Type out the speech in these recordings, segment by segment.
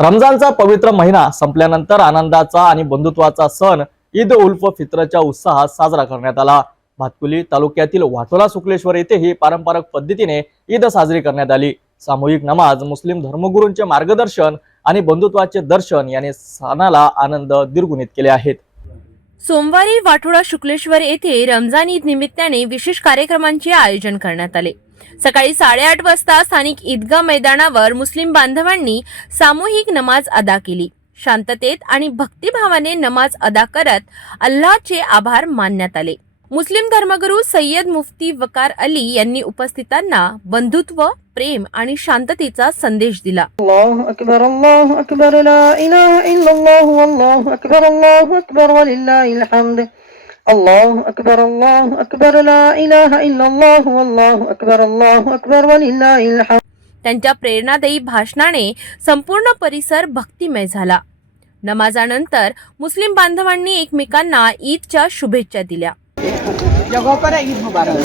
रमजानचा पवित्र महिना संपल्यानंतर आनंदाचा आणि बंधुत्वाचा सण ईद उल फित्रच्या उत्साहात साजरा करण्यात आला। भातकुली तालुक्यातील वाटोला सुकलेश्वर येथेही पारंपरिक पद्धतीने ईद साजरी करण्यात आली। सामूहिक नमाज, मुस्लिम धर्मगुरूंचे मार्गदर्शन आणि बंधुत्वाचे दर्शन याने सणाला आनंद द्विगुणित केले आहेत। सोमवारी वाटोळा शुक्लेश्वर येथे रमजान ईद निमित्ताने विशेष कार्यक्रमांचे आयोजन करण्यात आले। सकाळी 8:30 वाजता स्थानिक ईदगाह मैदानावर मुस्लिम बांधवांनी सामूहिक नमाज अदा केली। शांततेत आणि भक्तिभावाने नमाज अदा करत अल्लाहचे आभार मानण्यात आले। मुस्लिम धर्मगुरू सय्यद मुफ्ती वकार अली यांनी उपस्थितांना बंधुत्व, प्रेम आणि शांततेचा संदेश दिला। अल्लाहु अकबर ला इलाहा इल्लल्लाह वल्लाहु अकबर वलिल्लाहिल हम्द। अल्लाहु अकबर ला इलाहा इल्लल्लाह वल्लाहु अकबर वलिल्लाहिल हम्द। त्यांच्या प्रेरणादायी भाषणाने संपूर्ण परिसर भक्तिमय झाला। नमाजानंतर मुस्लिम बांधवांनी एकमेकांना ईदच्या शुभेच्छा दिल्या। जगह पर ईद मुबारक।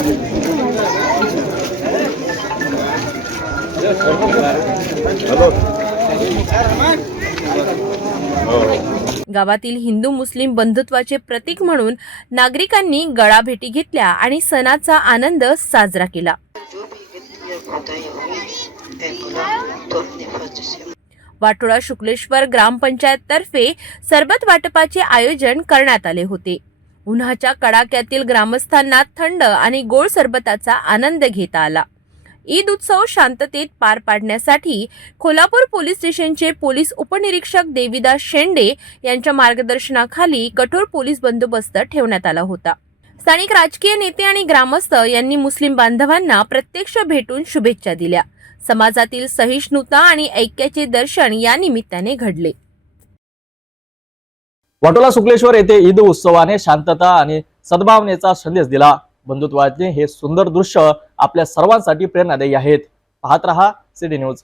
गावातील हिंदू मुस्लिम बंधुत्वाचे प्रतीक म्हणून नागरिकांनी गळाभेटी घेतल्या आणि सणाचा आनंद साजरा केला। वाटोळा शुक्लेश्वर ग्रामपंचायत तर्फे सरबत वाटपाचे आयोजन करण्यात आले होते। उन्हाच्या कडाक्यातील ग्रामस्थांना थंड आणि गोड सरबताचा आनंद घेता आला। ईद उत्सव शांततेत पार पाडण्यासाठी कोल्हापूर पोलीस स्टेशनचे पोलीस उपनिरीक्षक देविदास शेंडे यांच्या मार्गदर्शनाखाली कठोर पोलीस बंदोबस्त ठेवण्यात आला होता। स्थानिक राजकीय नेते आणि ग्रामस्थ यांनी मुस्लिम बांधवांना प्रत्यक्ष भेटून शुभेच्छा दिल्या। समाजातील सहिष्णुता आणि ऐक्याचे दर्शन या निमित्ताने घडले। वाटोला सुकलेश्वर येथे ईद उत्सवाने शांतता आणि सद्भावनेचा संदेश दिला। बंधुत्वाचे हे सुंदर दृश्य आपल्या सर्वांसाठी प्रेरणादायी आहेत। पाहत रहा सिटी न्यूज।